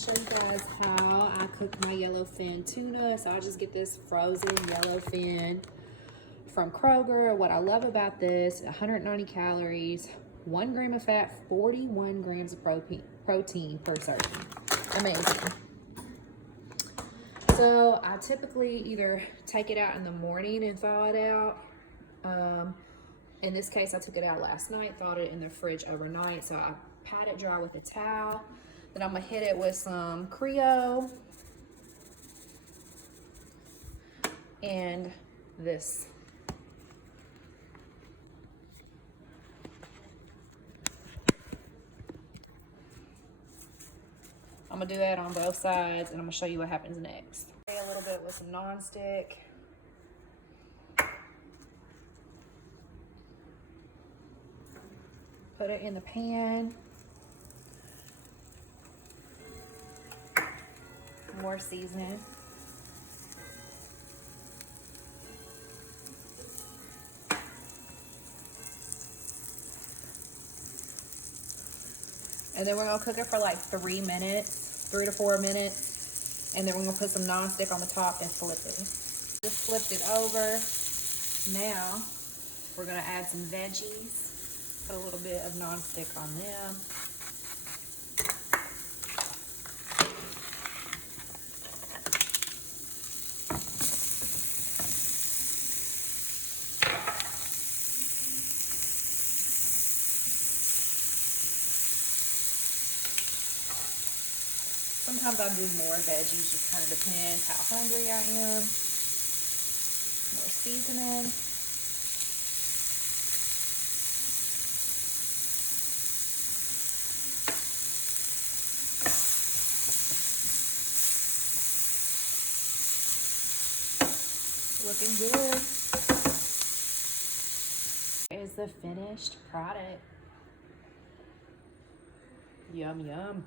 Show you guys how I cook my yellowfin tuna. So I just get this frozen yellowfin from Kroger. What I love about this, 190 calories, 1 gram of fat, 41 grams of protein per serving. Amazing. So I typically either take it out in the morning and thaw it out. In this case, I took it out last night, thawed it in the fridge overnight. So I pat it dry with a towel. Then I'm gonna hit it with some Creo and this. I'm gonna do that on both sides, and I'm gonna show you what happens next. A little bit with some nonstick. Put it in the pan. More seasoning. And then we're gonna cook it for like 3 minutes, 3 to 4 minutes. And then we're gonna put some nonstick on the top and flip it. Just flipped it over. Now we're gonna add some veggies. Put a little bit of nonstick on them. Sometimes I'll do more veggies, just kind of depends how hungry I am. More seasoning. Looking good. Here's the finished product. Yum, yum.